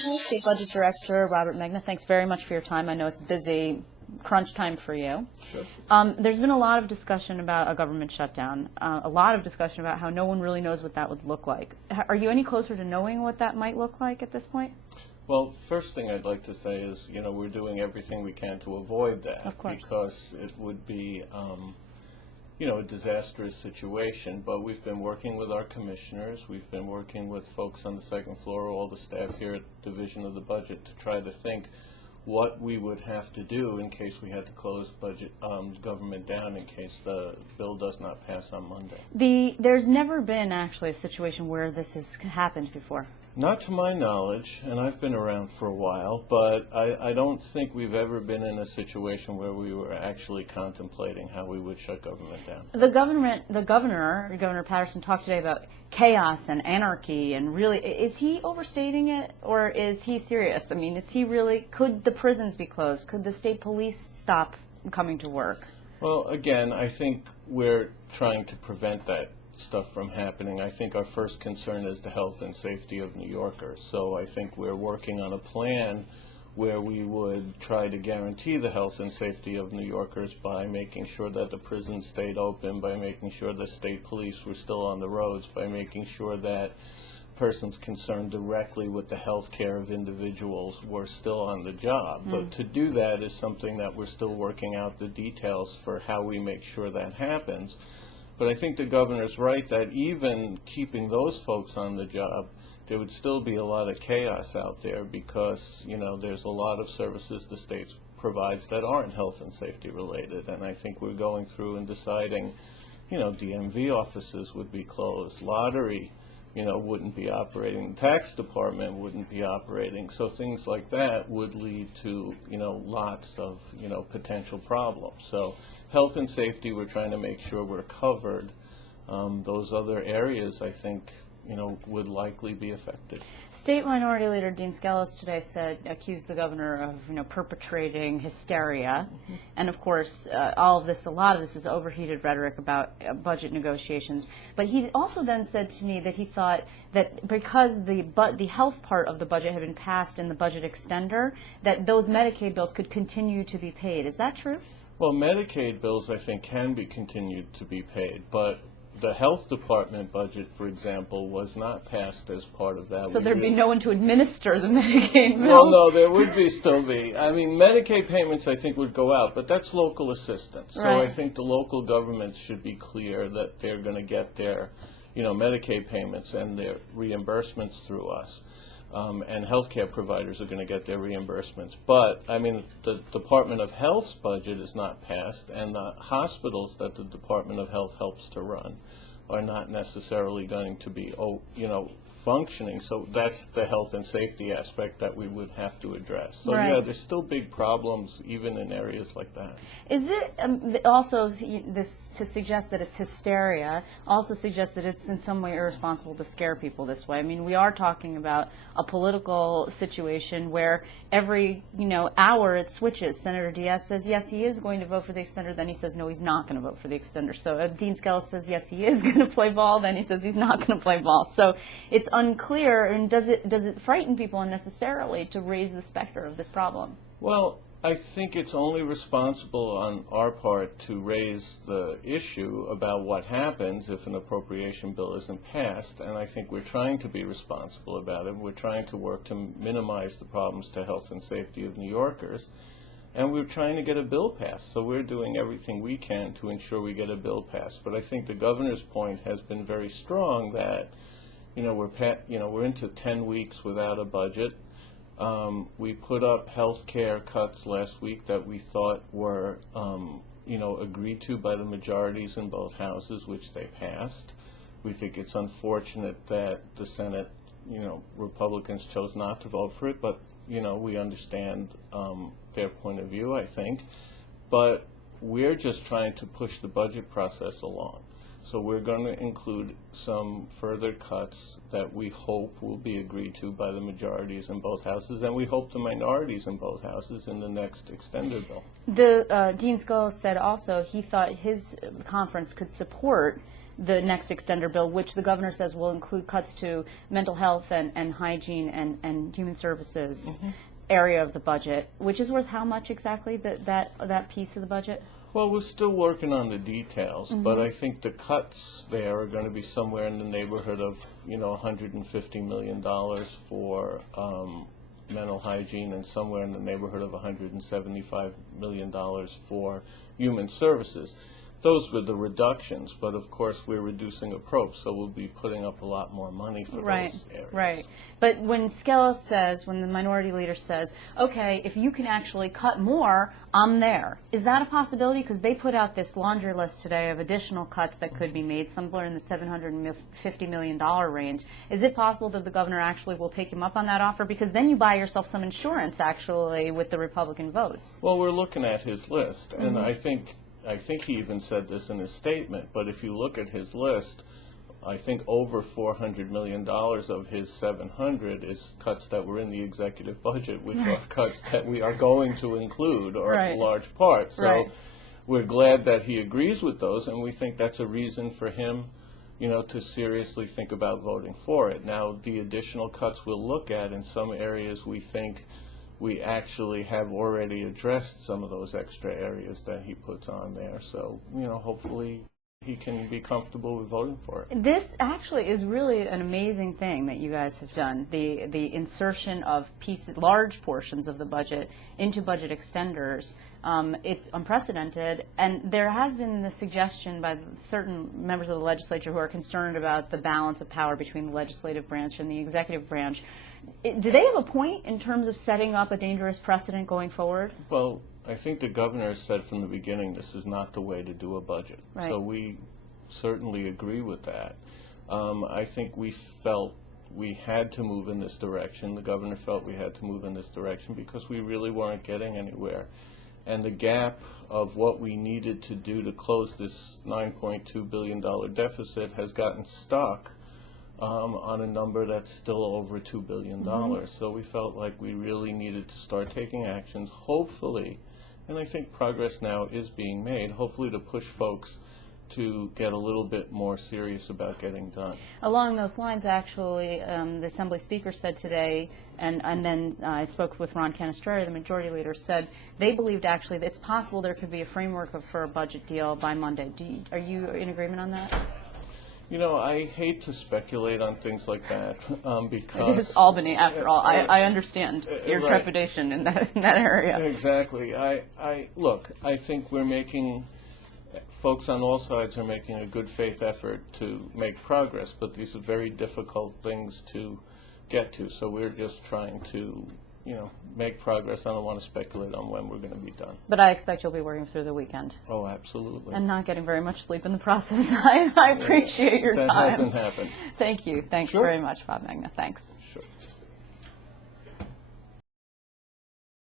State Budget Director Robert Megna, thanks very much for your time. I know it's busy, crunch time for you. Sure. There's been a lot of discussion about a government shutdown, a lot of discussion about how no one really knows what that would look like. Are you any closer to knowing what that might look like at this point? Well, first thing I'd like to say is, we're doing everything we can to avoid that. Of course. Because it would be, a disastrous situation. But we've been working with our commissioners. We've been working with folks on the second floor, all the staff here at Division of the Budget, to try to think what we would have to do in case we had to close government down in case the bill does not pass on Monday. There's never been actually a situation where this has happened before. Not to my knowledge, and I've been around for a while, but I don't think we've ever been in a situation where we were actually contemplating how we would shut government down. Governor Patterson, talked today about chaos and anarchy, and really, is he overstating it, or is he serious? I mean, could the prisons be closed? Could the state police stop coming to work? Well, again, I think we're trying to prevent that stuff from happening. I think our first concern is the health and safety of New Yorkers. So I think we're working on a plan where we would try to guarantee the health and safety of New Yorkers by making sure that the prisons stayed open, by making sure the state police were still on the roads, by making sure that persons concerned directly with the health care of individuals were still on the job. But to do that is something that we're still working out the details for how we make sure that happens. But I think the governor's right that even keeping those folks on the job, there would still be a lot of chaos out there because, there's a lot of services the state provides that aren't health and safety related. And I think we're going through and deciding, DMV offices would be closed, lottery, wouldn't be operating, the tax department wouldn't be operating. So things like that would lead to, lots of, potential problems. So health and safety, we're trying to make sure we're covered. Those other areas, I think, would likely be affected. State Minority Leader Dean Skelos today accused the governor of, perpetrating hysteria. Mm-hmm. And of course, a lot of this is overheated rhetoric about budget negotiations. But he also then said to me that he thought that because the health part of the budget had been passed in the budget extender, that those Medicaid bills could continue to be paid. Is that true? Well, Medicaid bills, I think, can be continued to be paid, but the health department budget, for example, was not passed as part of that. So there'd be no one to administer the Medicaid bill? Well, no, there would still be. I mean, Medicaid payments, I think, would go out, but that's local assistance. So right. I think the local governments should be clear that they're going to get their, Medicaid payments and their reimbursements through us. And healthcare providers are going to get their reimbursements. But, I mean, the Department of Health's budget is not passed, and the hospitals that the Department of Health helps to run are not necessarily going to be, functioning. So that's the health and safety aspect that we would have to address. So, right. Yeah, there's still big problems even in areas like that. Is it also, this to suggest that it's hysteria, also suggests that it's in some way irresponsible to scare people this way? I mean, we are talking about a political situation where every, hour it switches. Senator Diaz says, yes, he is going to vote for the extender. Then he says, no, he's not going to vote for the extender. So Dean Skelos says, yes, he is going to play ball. Then he says he's not going to play ball. So it's unclear. And does it frighten people unnecessarily to raise the specter of this problem? Well, I think it's only responsible on our part to raise the issue about what happens if an appropriation bill isn't passed, and I think we're trying to be responsible about it. We're trying to work to minimize the problems to health and safety of New Yorkers, and we're trying to get a bill passed. So we're doing everything we can to ensure we get a bill passed. But I think the governor's point has been very strong that, we're into 10 weeks without a budget. We put up health care cuts last week that we thought were, agreed to by the majorities in both houses, which they passed. We think it's unfortunate that the Senate, Republicans chose not to vote for it, but, we understand their point of view, I think. But we're just trying to push the budget process along. So we're going to include some further cuts that we hope will be agreed to by the majorities in both houses, and we hope the minorities in both houses in the next extended bill. Dean Scully said also he thought his conference could support the next extender bill, which the governor says will include cuts to mental health and hygiene and human services area of the budget, which is worth how much exactly, that piece of the budget? Well, we're still working on the details, but I think the cuts there are going to be somewhere in the neighborhood of, $150 million for mental hygiene, and somewhere in the neighborhood of $175 million for human services. Those were the reductions, but of course we're reducing approach, so we'll be putting up a lot more money for those areas. Right. But when Skelos says, when the minority leader says, okay, if you can actually cut more, I'm there. Is that a possibility? Because they put out this laundry list today of additional cuts that could be made, somewhere in the $750 million range. Is it possible that the governor actually will take him up on that offer? Because then you buy yourself some insurance, actually, with the Republican votes. Well, we're looking at his list, and I think he even said this in his statement, but if you look at his list, I think over $400 million of his 700 is cuts that were in the executive budget, which are cuts that we are going to include, or a large part. So we're glad that he agrees with those, and we think that's a reason for him, to seriously think about voting for it. Now, the additional cuts we'll look at in some areas, we think we actually have already addressed some of those extra areas that he puts on there. So, hopefully he can be comfortable with voting for it. This actually is really an amazing thing that you guys have done, the insertion of large portions of the budget into budget extenders. It's unprecedented, and there has been the suggestion by certain members of the legislature who are concerned about the balance of power between the legislative branch and the executive branch. Do they have a point in terms of setting up a dangerous precedent going forward? Well, I think the governor has said from the beginning this is not the way to do a budget. Right. So we certainly agree with that. I think we felt we had to move in this direction. The governor felt we had to move in this direction because we really weren't getting anywhere. And the gap of what we needed to do to close this $9.2 billion deficit has gotten stuck on a number that's still over $2 billion. So we felt like we really needed to start taking actions, hopefully, and I think progress now is being made, hopefully to push folks to get a little bit more serious about getting done. Along those lines, actually, the Assembly Speaker said today, and then I spoke with Ron Canestrari, the Majority Leader, said they believed actually that it's possible there could be a framework for a budget deal by Monday. Are you in agreement on that? I hate to speculate on things like that because it's Albany, after all. I understand your trepidation in that area. Exactly. Look, I think folks on all sides are making a good faith effort to make progress, but these are very difficult things to get to. So we're just trying to, make progress. I don't want to speculate on when we're going to be done. But I expect you'll be working through the weekend. Oh, absolutely. And not getting very much sleep in the process. I appreciate your time. That hasn't happened. Thank you. Thanks very much, Bob Megna. Thanks. Sure.